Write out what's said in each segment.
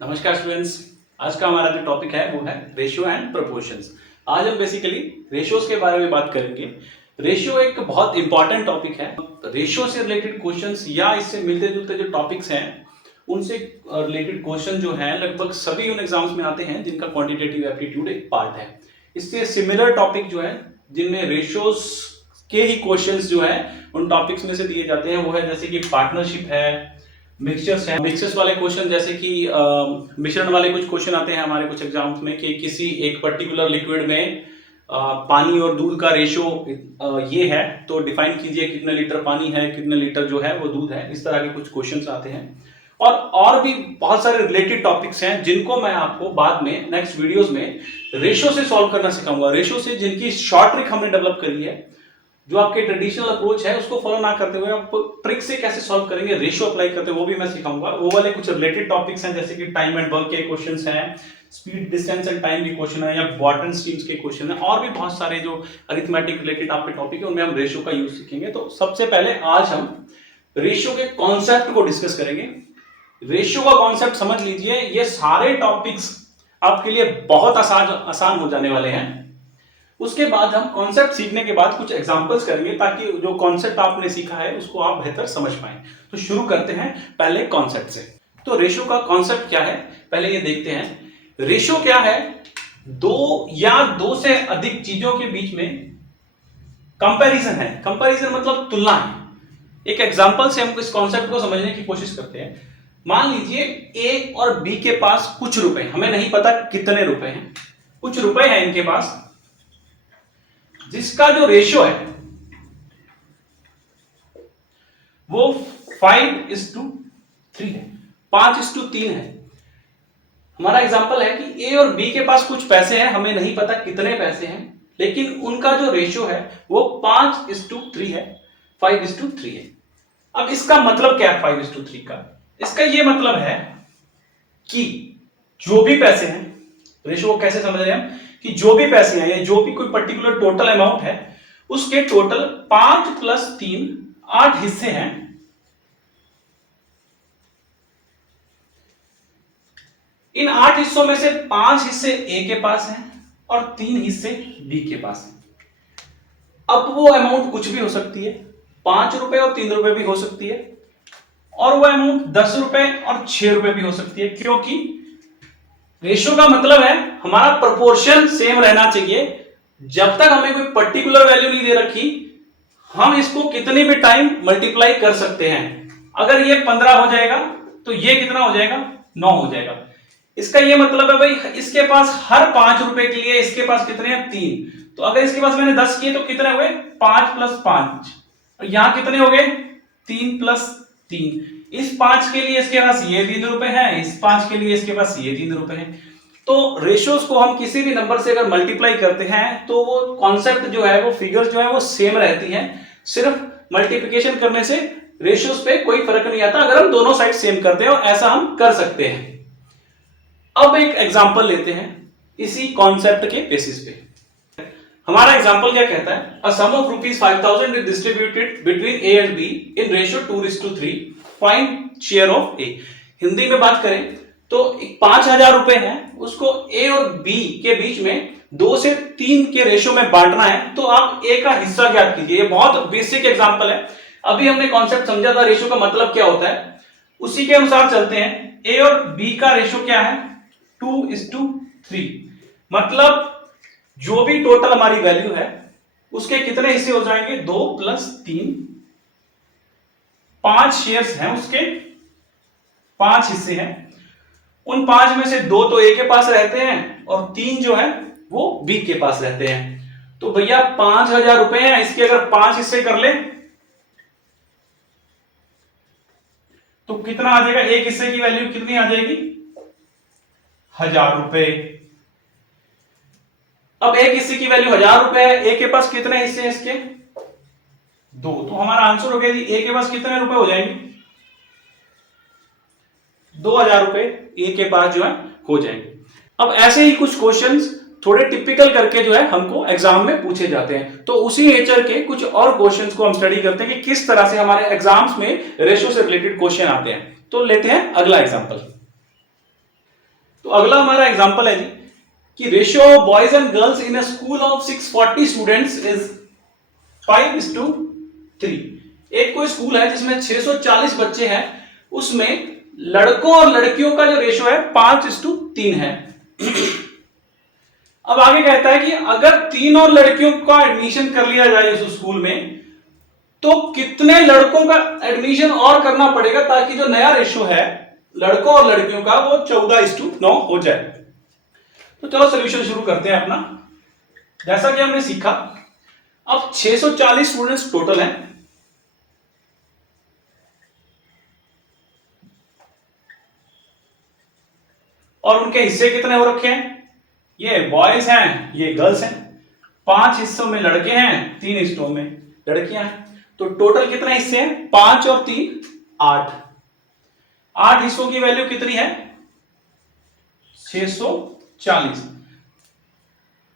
नमस्कार स्टूडेंट्स। आज का हमारा जो टॉपिक है वो है रेशियो एंड प्रोपोर्शंस। आज हम बेसिकली रेशियोज के बारे में बात करेंगे। रेशियो एक बहुत इंपॉर्टेंट टॉपिक है। रेशियो से रिलेटेड क्वेश्चंस या इससे मिलते जुलते जो टॉपिक्स हैं उनसे रिलेटेड क्वेश्चन जो है लगभग सभी उन एग्जाम्स में आते हैं जिनका क्वांटिटेटिव एप्टीट्यूड एक पार्ट है। इससे सिमिलर टॉपिक जो है जिनमें रेशियोज के ही क्वेश्चंस जो है उन टॉपिक्स में से दिए जाते हैं वो है जैसे कि पार्टनरशिप है, मिक्सचर्स है। मिक्सचर्स वाले क्वेश्चन जैसे कि मिश्रण वाले कुछ क्वेश्चन आते हैं हमारे कुछ एग्जाम्स में कि किसी एक पर्टिकुलर लिक्विड में पानी और दूध का रेशियो ये है तो डिफाइन कीजिए कितने लीटर पानी है, कितने लीटर जो है वो दूध है। इस तरह के कुछ क्वेश्चंस आते हैं और भी बहुत सारे रिलेटेड टॉपिक्स हैं जिनको मैं आपको बाद में नेक्स्ट वीडियोस में रेशियो से सॉल्व करना सिखाऊंगा। रेशियो से जिनकी शॉर्ट ट्रिक हमने डेवलप करी है, जो आपके ट्रेडिशनल अप्रोच है उसको फॉलो ना करते हुए आप ट्रिक से कैसे सॉल्व करेंगे, रेशियो अप्लाई करते हुए वो भी मैं सिखाऊंगा। वो वाले कुछ रिलेटेड टॉपिक्स हैं जैसे कि टाइम एंड वर्क के क्वेश्चंस हैं, स्पीड डिस्टेंस एंड टाइम के क्वेश्चन है या बॉटन स्ट्रीम्स के क्वेश्चन है और भी बहुत सारे जो अरिथमेटिक रिलेटेड आपके टॉपिक है उनमें हम रेशियो का यूज सीखेंगे। तो सबसे पहले आज हम रेशियो के कॉन्सेप्ट को डिस्कस करेंगे। रेशियो का कॉन्सेप्ट समझ लीजिए, ये सारे टॉपिक्स आपके लिए बहुत आसान हो जाने वाले हैं। उसके बाद हम कॉन्सेप्ट सीखने के बाद कुछ एग्जांपल्स करेंगे ताकि जो कॉन्सेप्ट आपने सीखा है उसको आप बेहतर समझ पाएं। तो शुरू करते हैं पहले कॉन्सेप्ट से। तो रेशियो का कॉन्सेप्ट क्या है पहले ये देखते हैं। रेशियो क्या है? दो या दो से अधिक चीजों के बीच में कंपैरिजन है। कंपैरिजन मतलब तुलना है। एक एग्जांपल से हम इस कॉन्सेप्ट को समझने की कोशिश करते हैं। मान लीजिए ए और बी के पास कुछ रुपए, हमें नहीं पता कितने रुपए हैं, कुछ रुपए हैं इनके पास, जिसका जो रेशियो है वो 5:3 है, 5:3 है। हमारा एग्जांपल है कि ए और बी के पास कुछ पैसे हैं, हमें नहीं पता कितने पैसे हैं, लेकिन उनका जो रेशियो है वो 5:3 है, 5:3 है। अब इसका मतलब क्या है 5:3 का? इसका ये मतलब है कि जो भी पैसे हैं, रेशियो को कैसे समझ रहे हैं हम, कि जो भी पैसे हैं, जो भी कोई पर्टिकुलर टोटल अमाउंट है उसके टोटल 5 + 3 8 हिस्से हैं। इन 8 हिस्सों में से 5 हिस्से ए के पास हैं और 3 हिस्से बी के पास हैं। अब वो अमाउंट कुछ भी हो सकती है, 5 रुपए और 3 रुपए भी हो सकती है, और वो अमाउंट 10 रुपए और 6 रुपए भी हो सकती है, क्योंकि रेशियो का मतलब है हमारा प्रोपोर्शन सेम रहना चाहिए। जब तक हमें कोई पर्टिकुलर वैल्यू नहीं दे रखी, हम इसको कितने भी टाइम मल्टीप्लाई कर सकते हैं। अगर ये 15 हो जाएगा तो ये कितना हो जाएगा? 9 हो जाएगा। इसका ये मतलब है भाई इसके पास हर 5 रुपए के लिए इसके पास कितने हैं? 3। तो अगर इसके पास मैंने 10 किए तो कितने हुए? 5 + 5। और यहां कितने हो गए? 3 + 3। इस 5 के लिए इसके पास ये 3 रुपए हैं, इस 5 के लिए इसके पास ये 3 रुपए हैं। तो रेशियोज को हम किसी भी नंबर से अगर मल्टीप्लाई करते हैं तो वो कॉन्सेप्ट जो है, वो फिगर्स जो है वो सेम रहती हैं। सिर्फ मल्टीप्लिकेशन करने से रेशियोज पे कोई फर्क नहीं आता अगर हम दोनों साइड सेम करते हैं, और ऐसा हम कर सकते हैं। अब एक एग्जांपल लेते हैं इसी कॉन्सेप्ट के बेसिस पे। हमारा एग्जांपल क्या कहता है? A sum of ₹5,000 is distributed between A and B in ratio 2:3। Find share of A. Hindi में बात करें तो 5,000 रुपए हैं, उसको ए और बी के बीच में 2 से 3 के रेशियो में बांटना है। तो आप ए का हिस्सा ज्ञात कीजिए। ये बहुत बेसिक एग्जांपल है। अभी हमने कॉन्सेप्ट समझा था रेशियो का मतलब क्या होता है, उसी के अनुसार चलते हैं। ए और बी का रेशियो क्या है? 2:3। मतलब जो भी टोटल हमारी वैल्यू है उसके कितने हिस्से हो जाएंगे? 2 + 3। 5 शेयर्स हैं, उसके 5 हिस्से हैं। उन 5 में से 2 तो ए के पास रहते हैं और 3 जो है वो बी के पास रहते हैं। तो भैया 5,000 रुपए हैं, इसके अगर 5 हिस्से कर ले तो कितना आ जाएगा? एक हिस्से की वैल्यू कितनी आ जाएगी? 1,000 रुपए। अब एक हिस्से की वैल्यू 1,000 रुपए है, ए के पास कितने हिस्से हैं इसके? 2। तो हमारा आंसर हो गया जी, ए के पास कितने रुपए हो जाएंगे? 2,000 रुपए ए के पास जो है हो जाएंगे। अब ऐसे ही कुछ क्वेश्चंस थोड़े टिपिकल करके जो है हमको एग्जाम में पूछे जाते हैं। तो उसी नेचर के कुछ और क्वेश्चंस को हम स्टडी करते हैं कि किस तरह से हमारे एग्जाम्स में रेशियो से रिलेटेड क्वेश्चन आते हैं। तो लेते हैं अगला एग्जांपल। तो अगला हमारा एग्जांपल है जी कि ratio of boys and girls in a school of 640 students is 5:3। एक कोई स्कूल है जिसमें 640 बच्चे हैं, उसमें लड़कों और लड़कियों का जो रेशियो है 5:3 है। अब आगे कहता है कि अगर 3 और लड़कियों का एडमिशन कर लिया जाए उस स्कूल में तो कितने लड़कों का एडमिशन और करना पड़ेगा ताकि जो नया रेशियो है लड़कों और लड़कियों का वो 14:9 हो जाए। तो चलो सोल्यूशन शुरू करते हैं अपना। जैसा कि हमने सीखा, अब 640 स्टूडेंट्स टोटल हैं और उनके हिस्से कितने हो रखे हैं, ये बॉयज हैं ये गर्ल्स हैं। 5 हिस्सों में लड़के हैं, 3 हिस्सों में लड़कियां हैं। तो टोटल कितने हिस्से हैं, 5 और 3 8। 8 हिस्सों की वैल्यू कितनी है, 640।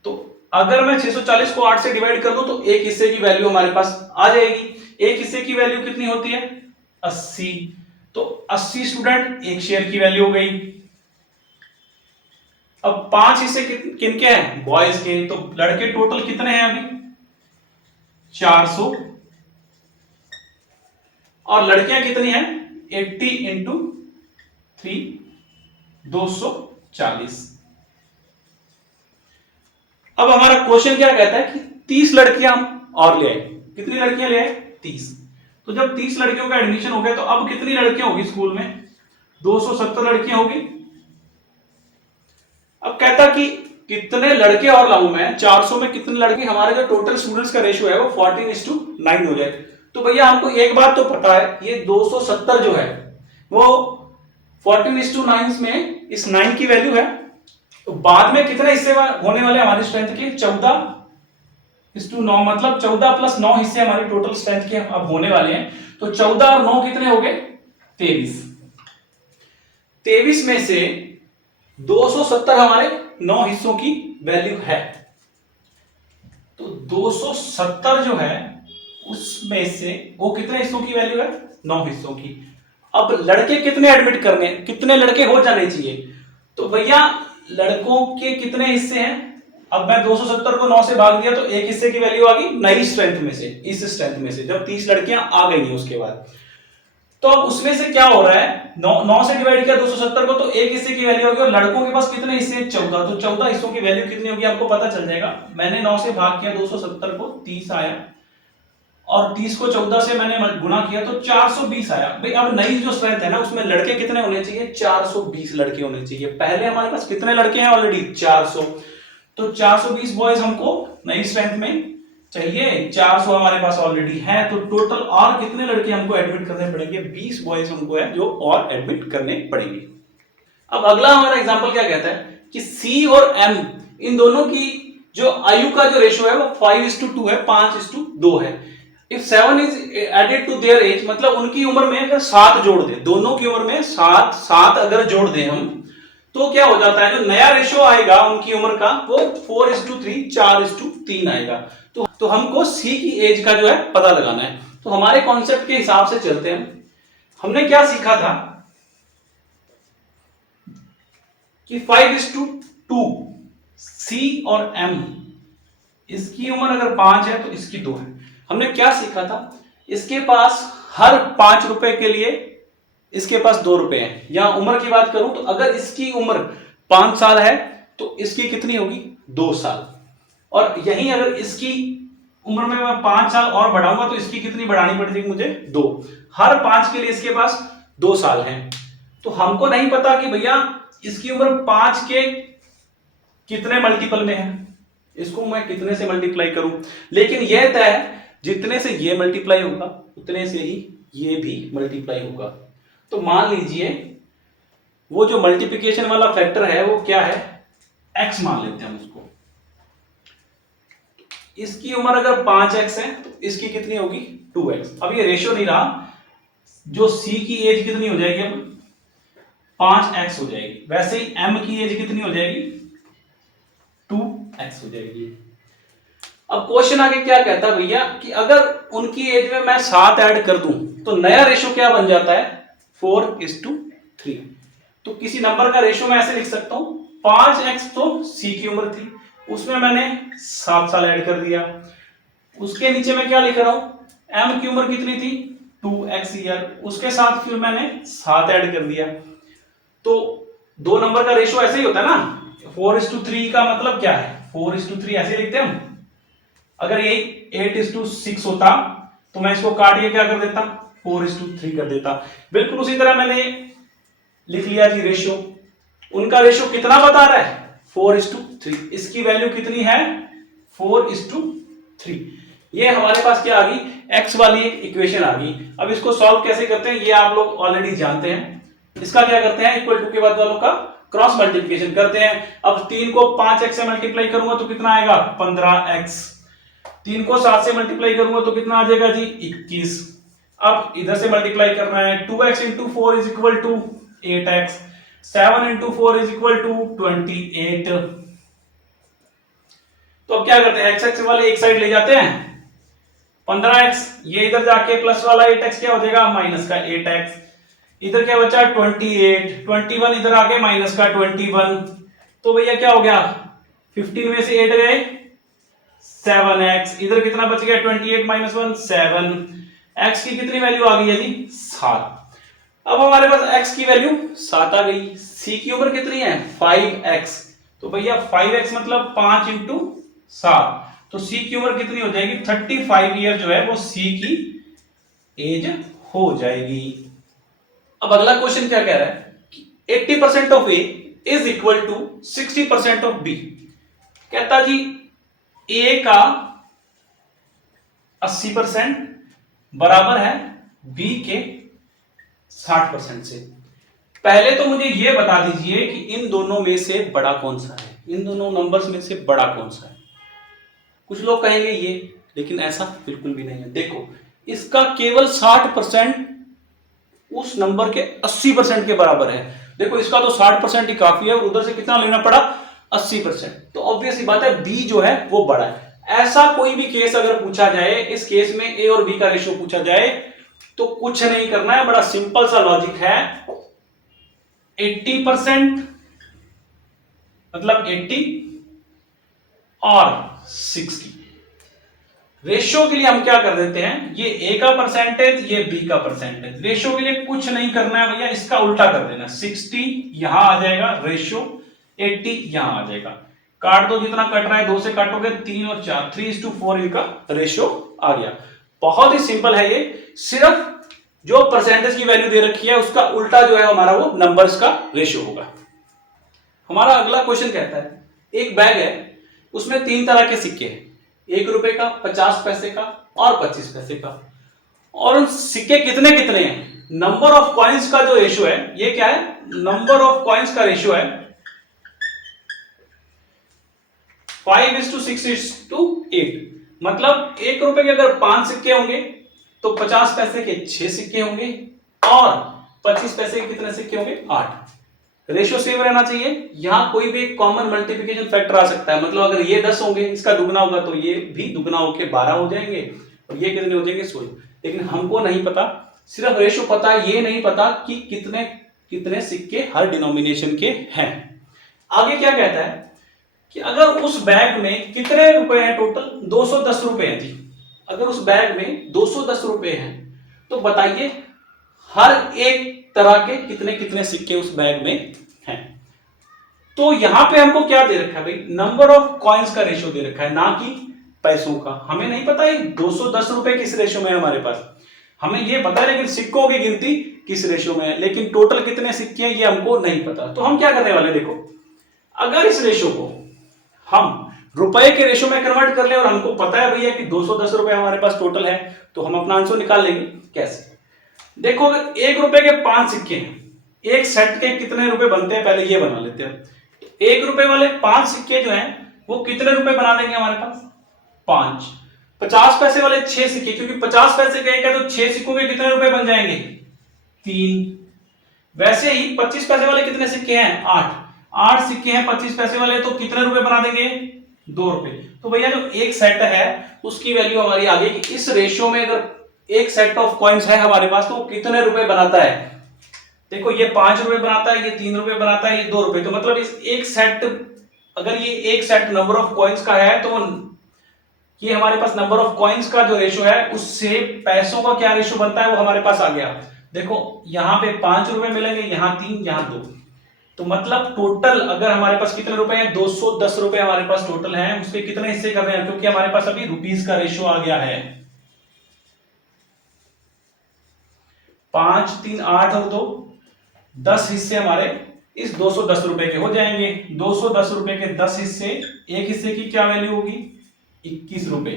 तो अगर मैं 640 को 8 से डिवाइड कर दूं तो एक हिस्से की वैल्यू हमारे पास आ जाएगी। एक हिस्से की वैल्यू कितनी होती है, 80। तो 80 स्टूडेंट एक शेयर की वैल्यू हो गई। अब 5 हिस्से किनके हैं, बॉयज के। तो लड़के टोटल कितने हैं अभी, 400 और लड़कियां कितनी हैं, 80 इंटू 3 240। अब हमारा क्वेश्चन क्या कहता है कि 30 लड़कियां और ले आए। कितनी लड़कियां ले आए, 30। तो जब 30 लड़कियों का एडमिशन हो गया तो अब कितनी लड़कियां होगी स्कूल में, 270 लड़कियां होगी। अब कहता कि कितने लड़के और लाऊं मैं, 400 में कितने लड़के, हमारे जो टोटल स्टूडेंट्स का रेशियो है वो 14:9 हो जाए। तो भैया हमको एक बात तो पता है, ये 270 जो है वो 14:9 में इस 9 की वैल्यू है। तो बाद में कितने हिस्से होने वाले हमारी स्ट्रेंथ के, 14:9, मतलब 14 प्लस 9 हिस्से हमारी टोटल स्ट्रेंथ के अब होने वाले हैं। तो 14 और 9 कितने हो गए, 23। 23 में से 270 हमारे 9 हिस्सों की वैल्यू है। तो 270 जो है उसमें से वो कितने हिस्सों की वैल्यू है, 9 हिस्सों की। अब लड़के कितने एडमिट करने, कितने लड़के हो जाने चाहिए। तो भैया लड़कों के कितने हिस्से हैं, अब मैं 270 को 9 से भाग दिया तो एक हिस्से की वैल्यू आ गई नई स्ट्रेंथ में से, इस स्ट्रेंथ में से जब 30 लड़कियां आ गई हैं उसके बाद। तो अब उसमें से क्या हो रहा है, 9 से डिवाइड किया 270 को तो एक हिस्से की वैल्यू होगी और लड़कों के पास कितने हिस्से हैं, 14। तो 14 हिस्सों की वैल्यू कितनी होगी आपको पता चल जाएगा। मैंने 9 से भाग किया 270 को, 30 आया और 30 को 14 से मैंने गुना किया तो 420 आया। भाई अब नई जो स्ट्रेंथ है ना उसमें लड़के कितने होने चाहिए, 420 लड़के होने चाहिए। पहले हमारे पास कितने लड़के हैं ऑलरेडी, 400। तो 420 बॉयज हमको नई स्ट्रेंथ में चाहिए, 400 हमारे पास ऑलरेडी है। तो टोटल और कितने लड़के हमको एडमिट करने पड़ेंगे, 20 बॉयज हमको है जो और एडमिट करने पड़ेंगे। अब अगला हमारा एग्जांपल क्या कहता है कि सी और एम इन दोनों की जो आयु का जो रेशियो है वो 5:2 है, 5:2 है। If 7 is added to their age, मतलब उनकी उम्र में अगर 7 जोड़ दे, दोनों की उम्र में 7 अगर जोड़ दें हम, तो क्या हो जाता है, जो नया रेशियो आएगा उनकी उम्र का वो 4:3, 4:3 आएगा। तो हमको सी की एज का जो है पता लगाना है। तो हमारे कॉन्सेप्ट के हिसाब से चलते हैं। हमने क्या सीखा था कि 5:2 सी और एम, इसकी उम्र अगर 5 है तो इसकी 2 है। हमने क्या सीखा था, इसके पास हर 5 रुपए के लिए इसके पास 2 रुपए हैं। या उम्र की बात करूं तो अगर इसकी उम्र 5 साल है तो इसकी कितनी होगी, 2 साल। और यही अगर इसकी उम्र में मैं 5 साल और बढ़ाऊंगा तो इसकी कितनी बढ़ानी पड़ेगी मुझे, 2। हर 5 के लिए इसके पास 2 साल हैं। तो हमको नहीं पता कि भैया इसकी उम्र 5 के कितने मल्टीपल में है, इसको मैं कितने से मल्टीप्लाई करूं। लेकिन यह तय है जितने से ये मल्टीप्लाई होगा उतने से ही ये भी मल्टीप्लाई होगा। तो मान लीजिए वो जो मल्टीप्लिकेशन वाला फैक्टर है वो क्या है, x मान लेते हैं हम उसको। इसकी उम्र अगर 5x है तो इसकी कितनी होगी, 2x। अब ये रेशियो नहीं रहा, जो c की एज कितनी हो जाएगी, अब 5x हो जाएगी। वैसे ही m की एज कितनी हो जाएगी, 2x हो जाएगी। अब क्वेश्चन आगे क्या कहता है भैया कि अगर उनकी एज में मैं 7 ऐड कर दूं तो नया रेशियो क्या बन जाता है, 4:3। तो किसी नंबर का रेशियो मैं ऐसे लिख सकता हूं, 5x तो c की उम्र थी, उसमें मैंने 7 साल ऐड कर दिया। उसके नीचे मैं क्या लिख रहा हूं, m की उम्र कितनी थी, 2x ईयर, उसके साथ फिर मैंने 7 ऐड कर दिया। तो दो नंबर का रेशियो ऐसे ही होता है ना, 4:3 का मतलब क्या है, 4:3 ऐसे लिखते हैं हम। अगर यही 8:6 होता तो मैं इसको काट के क्या कर देता, 4:3 कर देता। बिल्कुल उसी तरह मैंने लिख लिया जी रेशियो। उनका रेशियो कितना बता रहा है, 4:3। इसकी वैल्यू कितनी है, 4:3। ये हमारे पास क्या आ गई, x वाली एक इक्वेशन आ गई। अब इसको सॉल्व कैसे करते हैं ये आप लोग ऑलरेडी जानते हैं। इसका क्या करते हैं, इक्वल टू के बाद वालों का क्रॉस मल्टीप्लिकेशन करते हैं। अब 3 को 5x से मल्टीप्लाई करूंगा तो कितना आएगा, 15x। 3 को 7 से मल्टीप्लाई करूंगा तो कितना आ जाएगा जी, 21। अब इधर से मल्टीप्लाई करना है, 2x into 4 is equal to 8x, 7 into 4 is equal to 28। तो अब क्या करते हैं, x वाले एक साइड ले जाते हैं, 15x, ये इधर जाके प्लस वाला 8x क्या हो जाएगा, माइनस का 8x। इधर क्या बचा, 28, 21 इधर आके माइनस का 21। तो भैया क्या हो गया, 15 में से 8 गए, 7x। इधर कितना बच गया, 28 माइनस 1, 7। x की कितनी वैल्यू आ गई है जी, 7। अब हमारे पास x की वैल्यू 7 आ गई। c की उम्र कितनी है, 5x। तो भैया 5x मतलब 5 इंटू 7, तो c की उम्र कितनी हो जाएगी, 35 ईयर जो है वो c की एज हो जाएगी। अब अगला क्वेश्चन क्या कह रहा है कि 80% of a is equal to 60% of b। कहता जी a का 80% बराबर है b के 60% से। पहले तो मुझे यह बता दीजिए कि इन दोनों में से बड़ा कौन सा है, इन दोनों नंबर्स में से बड़ा कौन सा है। कुछ लोग कहेंगे ये, लेकिन ऐसा बिल्कुल भी नहीं है। देखो इसका केवल 60% उस नंबर के 80% के बराबर है। देखो इसका तो 60% ही काफी है, और उधर से कितना लेना पड़ा, 80%। तो ऑब्वियस ही बात है बी जो है वो बड़ा है। ऐसा कोई भी केस अगर पूछा जाए, इस केस में ए और बी का रेशियो पूछा जाए, तो कुछ नहीं करना है, बड़ा सिंपल सा लॉजिक है। 80% मतलब 80 और 60 रेशियो के लिए हम क्या कर देते हैं, ये ए का परसेंटेज, ये बी का परसेंटेज। रेशियो के लिए कुछ नहीं करना है भैया, इसका उल्टा कर देना। 60 यहां आ जाएगा रेशियो, 80 यहां आ जाएगा। काट दो, जितना कट रहा है 2 से काटोगे 3 और 4, 3:4 इनका रेशियो आ गया। बहुत ही सिंपल है ये, सिर्फ जो परसेंटेज की वैल्यू दे रखी है उसका उल्टा जो है हमारा वो नंबर्स का रेशियो होगा। हमारा अगला क्वेश्चन कहता है एक बैग है, उसमें 3 तरह के सिक्के हैं, 1 रुपए का, 50 पैसे का और 25 पैसे का। और उन सिक्के कितने कितने हैं, नंबर ऑफ कॉइन्स का जो रेशियो है, ये क्या है, नंबर ऑफ कॉइन्स का रेशियो है 5:6:8। मतलब 1 रुपए के अगर 5 सिक्के होंगे तो 50 पैसे के 6 सिक्के होंगे, और 25 पैसे के कितने सिक्के होंगे, 8। रेशियो सेम रहना चाहिए। यहां कोई भी कॉमन मल्टीप्लिकेशन फैक्टर आ सकता है, मतलब अगर ये 10 होंगे, इसका दुगना होगा तो ये भी दुगना होके 12 हो जाएंगे, और ये कितने हो जाएंगे, 16। लेकिन हमको नहीं पता, सिर्फ रेशियो पता है, ये नहीं पता कि कितने कितने सिक्के हर डिनोमिनेशन के हैं। आगे क्या कहता है कि अगर उस बैग में कितने रुपए हैं, टोटल 210 रुपए हैं जी। अगर उस बैग में 210 रुपए हैं तो बताइए हर एक तरह के कितने कितने सिक्के उस बैग में हैं। तो यहां पे हमको क्या दे रखा है भाई, नंबर ऑफ कॉइन्स का रेशियो दे रखा है, ना कि पैसों का। हमें नहीं पता है 210 रुपए किस रेशियो में है हमारे पास, हमें ये पता है लेकिन सिक्कों की गिनती किस रेशियो में है, लेकिन टोटल कितने सिक्के हैं ये हमको नहीं पता। तो हम क्या करने वाले, देखो अगर इस रेशियो को हम रुपए के रेशियो में कन्वर्ट कर ले, और हमको पता है भैया कि 210 रुपए हमारे पास टोटल है, तो हम अपना आंसर निकाल लेंगे। कैसे, देखो अगर 1 रुपए के 5 सिक्के हैं, एक सेट के कितने रुपए बनते हैं पहले ये बना लेते हैं। 1 रुपए वाले 5 सिक्के जो हैं वो कितने रुपए बना देंगे हमारे पास, 5। 50 पैसे वाले 6 सिक्के, क्योंकि 50 पैसे का एक है तो 6 सिक्कों के कितने रुपए बन जाएंगे, 3। वैसे ही 25 पैसे वाले कितने सिक्के हैं, 8 सिक्के हैं 25 पैसे वाले, तो कितने रुपए बना देंगे, 2 रुपए। तो भैया जो एक सेट है उसकी वैल्यू हमारी आ गई कि इस रेशियो में अगर एक सेट ऑफ कॉइन्स है हमारे पास तो कितने रुपए बनाता है। देखो ये 5 रुपए बनाता है, ये 3 रुपए बनाता है, ये 2 रुपए। तो मतलब इस एक सेट, अगर ये एक सेट नंबर ऑफ कॉइन्स का है तो ये हमारे पास नंबर ऑफ कॉइन्स का जो रेशो है उससे पैसों का क्या रेशो बनता है वो हमारे पास आ गया। देखो यहाँ पे 5 रुपए मिलेंगे, यहाँ 3, यहाँ 2। तो मतलब टोटल अगर हमारे पास कितने रुपए हैं, 210 रुपए हमारे पास टोटल हैं। उसके कितने हिस्से कर रहे हैं, क्योंकि हमारे पास अभी रुपीस का रेशो आ गया है। 5, 3, 8 और 2, 10 हिस्से हमारे इस 210 रुपए के हो जाएंगे। 210 रुपए के 10 हिस्से, एक हिस्से की क्या वैल्यू होगी, 21 रुपए।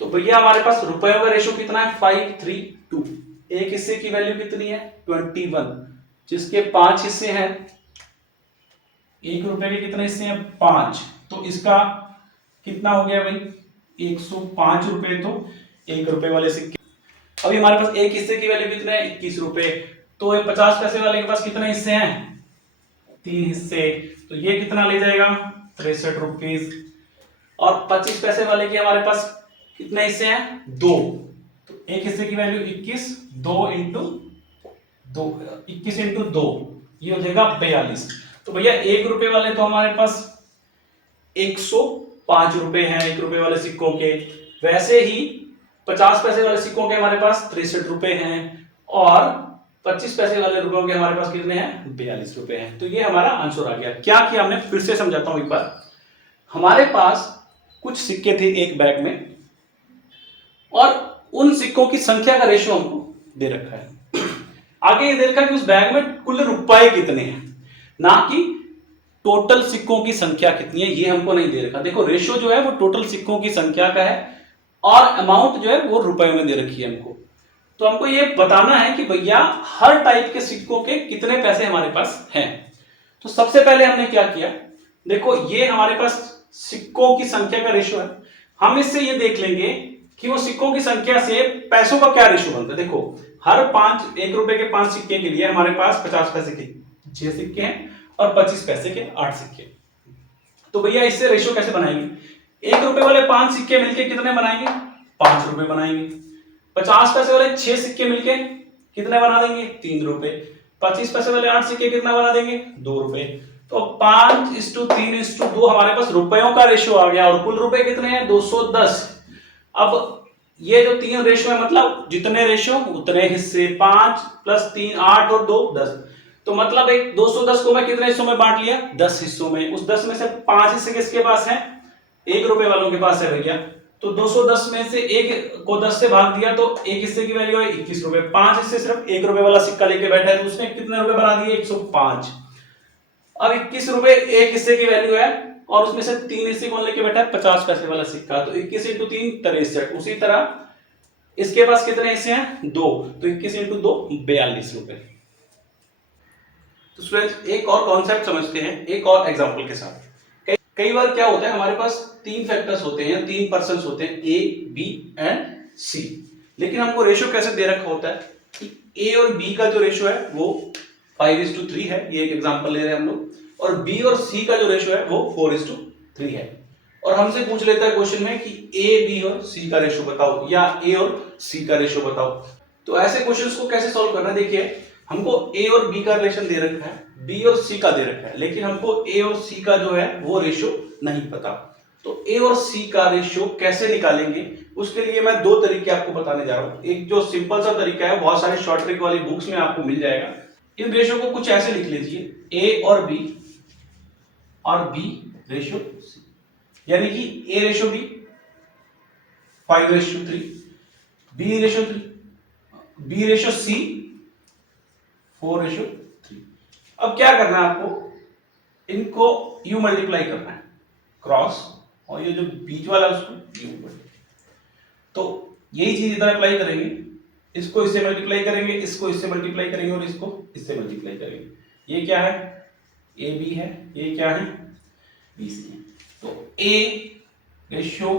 तो भैया हमारे पास रुपयों का रेशो कितना है, 532। एक हिस्से की वैल्यू कितनी है, 21, जिसके 5 हिस्से हैं। 1 रुपए के कितने हिस्से हैं, 5। तो इसका कितना हो गया भाई, 105 रुपए। तो 1 रुपए वाले सिक्के, अभी हमारे पास एक हिस्से की वैल्यू कितने है, 21 रुपए। तो ये 50 पैसे वाले के पास कितने हिस्से हैं, 3 हिस्से। तो ये कितना ले जाएगा, 63 रुपीज। और 25 पैसे वाले के हमारे पास कितने हिस्से हैं, 2। तो एक हिस्से की वैल्यू 21, 2 इंटू 2, 21 इंटू 2, ये हो जाएगा 42। तो भैया 1 रुपए वाले तो हमारे पास 105 रुपए हैं 1 रुपए वाले सिक्कों के। वैसे ही 50 पैसे वाले सिक्कों के हमारे पास 63 रुपए हैं, और 25 पैसे वाले रुपयों के हमारे पास कितने हैं, 42 रुपए हैं। तो ये हमारा आंसर आ गया। क्या किया हमने, फिर से समझाता हूं एक बार। हमारे पास कुछ सिक्के थे एक बैग में, और उन सिक्कों की संख्या का रेशो हमको दे रखा है। आगे ये दे रखा है कि उस बैग में कुल रुपए कितने हैं, ना कि टोटल सिक्कों की संख्या कितनी है, ये हमको नहीं दे रखा। देखो रेशो जो है वो टोटल सिक्कों की संख्या का है, और अमाउंट जो है वो रुपयों में दे रखी है हमको। तो हमको ये बताना है कि भैया हर टाइप के सिक्कों के कितने पैसे हमारे पास हैं। तो सबसे पहले हमने क्या किया, देखो ये हमारे पास सिक्कों की संख्या का रेशो है। हम इससे ये देख लेंगे कि वो सिक्कों की संख्या से पैसों का क्या रेशो बनता है। देखो हर 1 रुपए के 5 सिक्के के लिए हमारे पास 50 पैसे के 6 सिक्के हैं, और 25 पैसे के 8 सिक्के। तो भैया इससे रेशो कैसे बनाएंगे, 1 रुपए वाले 5 सिक्के मिलके कितने बनाएंगे, 5 रुपए बनाएंगे। 50 पैसे वाले 6 सिक्के मिलके कितने बना देंगे, 3 रुपए। 25 पैसे वाले 8 सिक्के कितना बना देंगे, 2 रुपए। तो 5:3:2 हमारे पास रुपयों का रेशो आ गया, और कुल रुपए कितने हैं, 210। अब ये जो 3 रेशो है, मतलब जितने रेशो उतने हिस्से, 5 + 3 8 और 2 10। तो मतलब एक 210 को मैं कितने हिस्सों में बांट लिया, 10 हिस्सों में। उस 10 में से 5 हिस्से किसके पास है, 1 रुपए वालों के पास है भैया। तो 210 में से 1 को 10 से भाग दिया, तो एक हिस्से की वैल्यू है 21 रुपए। 5 हिस्से सिर्फ 1 रुपए वाला सिक्का लेके बैठा है, तो उसने कितने रुपए बना दिए, 105। अब 21 रुपए एक हिस्से की वैल्यू है, और उसमें से 3 हिस्से कौन लेके बैठा है, 50 पैसे वाला सिक्का। तो 21 × 3 63। उसी तरह इसके पास कितने हिस्से हैं, 2। तो 21 × 2 42 रुपए। तो स्टूडेंट्स एक और कॉन्सेप्ट समझते हैं एक और एग्जांपल के साथ। कई बार क्या होता है, हमारे पास 3 फैक्टर्स होते हैं, 3 पर्सन्स होते हैं, ए, बी एंड सी। लेकिन हमको रेशो कैसे दे रखा होता है कि ए और बी का जो रेशो है वो 5:3 है, ये एक एग्जांपल ले रहे हैं हम लोग। और बी और सी का जो रेशो है वो 4:3 है। और हमसे पूछ लेता है क्वेश्चन में कि ए, बी और सी का रेशो बताओ, या ए और सी का रेशो बताओ। तो ऐसे क्वेश्चंस को कैसे सॉल्व करना है, देखिए हमको ए और बी का रिलेशन दे रखा है, बी और सी का दे रखा है, लेकिन हमको ए और सी का जो है वो रेशो नहीं पता। तो ए और सी का रेशो कैसे निकालेंगे, उसके लिए मैं 2 तरीके आपको बताने जा रहा हूं। एक जो सिंपल सा तरीका है, बहुत सारे शॉर्ट ट्रिक वाली बुक्स में आपको मिल जाएगा। इन रेशो को कुछ ऐसे लिख लीजिए, ए और बी रेशो सी, यानी कि A ratio B 5:3, B ratio 3, B ratio C 4:3। अब क्या करना है आपको, इनको यू मल्टीप्लाई करना है, क्रॉस, और ये जो बीच वाला है उसको यू। तो यही चीज इधर अप्लाई करेंगे, इसको इससे मल्टीप्लाई करेंगे, इसको इससे मल्टीप्लाई करेंगे, और इसको इससे मल्टीप्लाई करेंगे। ये क्या है, ए बी है, ये क्या है, बी सी है। तो ए रेशो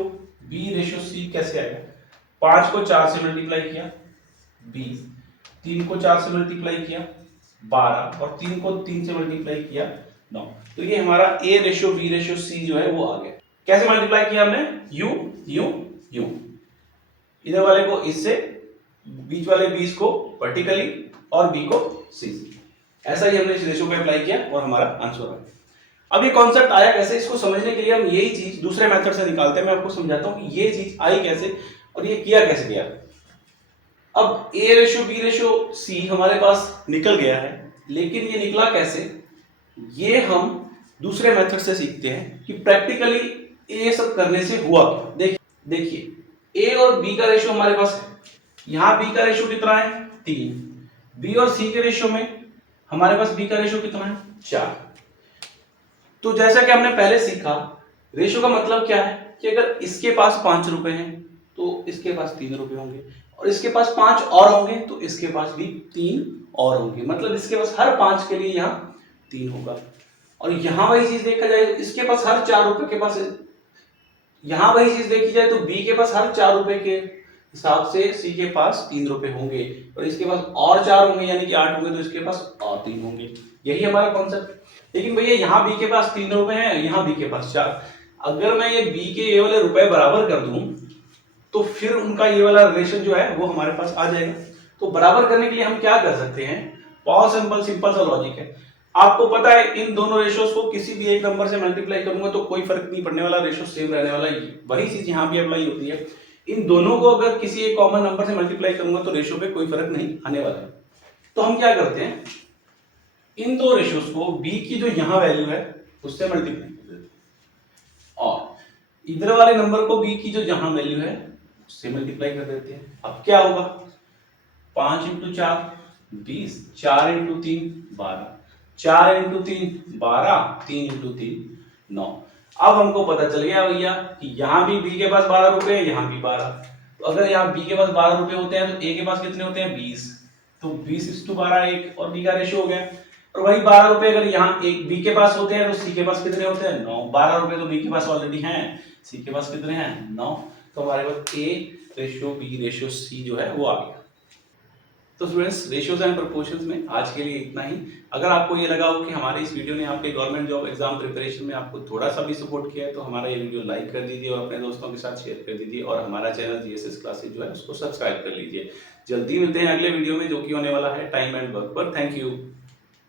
बी रेशो सी कैसे आएगा, 5 को 4 से मल्टीप्लाई किया 20, 3 को 4 से मल्टीप्लाई किया 12, और 3 को 3 से मल्टीप्लाई किया 9। तो ये हमारा ए रेशो बी रेशो सी जो है वो आ गया। कैसे मल्टीप्लाई किया हमने, यू यू यू, इधर वाले को इससे बीच वाले 20 को वर्टिकली और बी को सी। ऐसा ही हमने इस रेशियो को अप्लाई किया और हमारा आंसर आया। अब ये कॉन्सेप्ट आया कैसे, इसको समझने के लिए हम यही चीज दूसरे मेथड से निकालते हैं। मैं आपको समझाता हूं कि ये चीज आई कैसे और ये किया कैसे गया। अब A ratio B ratio C हमारे पास निकल गया है, लेकिन ये निकला कैसे, ये हम दूसरे मेथड से सीखते हैं कि प्रैक्टिकली ये सब करने से हुआ क्या। देखिए ए और बी का रेशियो हमारे पास है, यहां बी का रेशियो कितना है 3, बी और सी के रेशियो में हमारे पास बी का रेशियो कितना है 4। तो जैसा कि हमने पहले सीखा, रेशियो का मतलब क्या है कि अगर इसके पास 5 रुपए हैं तो इसके पास 3 रुपए होंगे, और इसके पास 5 और होंगे तो इसके पास भी 3 और होंगे। मतलब इसके पास हर 5 के लिए यहाँ 3 होगा। और यहां वही चीज देखा जाए तो इसके पास हर 4 रुपए के पास, यहां वही चीज देखी जाए तो बी के पास हर 4 रुपए के हिसाब से सी के पास 3 रुपए होंगे, और इसके पास और 4 होंगे यानी कि 8 होंगे तो इसके पास और 3 होंगे। यही हमारा कॉन्सेप्ट। लेकिन भैया यहाँ बी के पास 3 रुपए हैं, यहाँ बी के पास 4। अगर मैं ये बी के ये वाले रुपए बराबर कर दूं तो फिर उनका ये वाला रिलेशन जो है वो हमारे पास आ जाएगा। तो बराबर करने के लिए हम क्या कर सकते हैं, बहुत सिंपल सा लॉजिक है। आपको पता है इन दोनों रेशियोज को किसी भी एक नंबर से मल्टीप्लाई करूंगा तो कोई फर्क नहीं पड़ने वाला, रेशियो सेम रहने वाला। वही चीज यहाँ भी अप्लाई होती है। इन दोनों को अगर किसी एक कॉमन नंबर से मल्टीप्लाई करूंगा तो रेशियो पे कोई फर्क नहीं आने वाला है। तो हम क्या करते हैं, इन दो रेशियोज को बी की जो यहां वैल्यू है उससे मल्टीप्लाई कर देते हैं, और इधर वाले नंबर को बी की जो जहां वैल्यू है उससे मल्टीप्लाई कर देते हैं। अब क्या होगा, 5 × 4 20, 4 × 3 12, 4 × 3 12, 3 × 3 9। अब हमको पता चल गया भैया कि यहाँ भी बी के पास 12 रुपए है, यहाँ भी 12। तो अगर यहाँ बी के पास 12 रुपए होते हैं तो ए के पास कितने होते हैं 20। तो 20:12 1 और बी का रेशियो हो गया। और वही 12 रुपए अगर यहाँ एक बी के पास होते हैं तो सी के पास कितने होते हैं 9। 12 रुपए तो बी के पास ऑलरेडी हैं, सी के पास कितने हैं 9। तो हमारे पास A ratio B ratio C जो है वो आ गया। तो स्टूडेंट्स, रेशियोज एंड प्रोपोर्शंस में आज के लिए इतना ही। अगर आपको ये लगा हो कि हमारे इस वीडियो ने आपके गवर्नमेंट जॉब एग्जाम प्रिपरेशन में आपको थोड़ा सा भी सपोर्ट किया है तो हमारा ये वीडियो लाइक कर दीजिए और अपने दोस्तों के साथ शेयर कर दीजिए, और हमारा चैनल जीएसएस क्लासेस जो है उसको सब्सक्राइब कर लीजिए। जल्दी मिलते हैं अगले वीडियो में जो कि होने वाला है टाइम एंड वर्क पर। Thank you.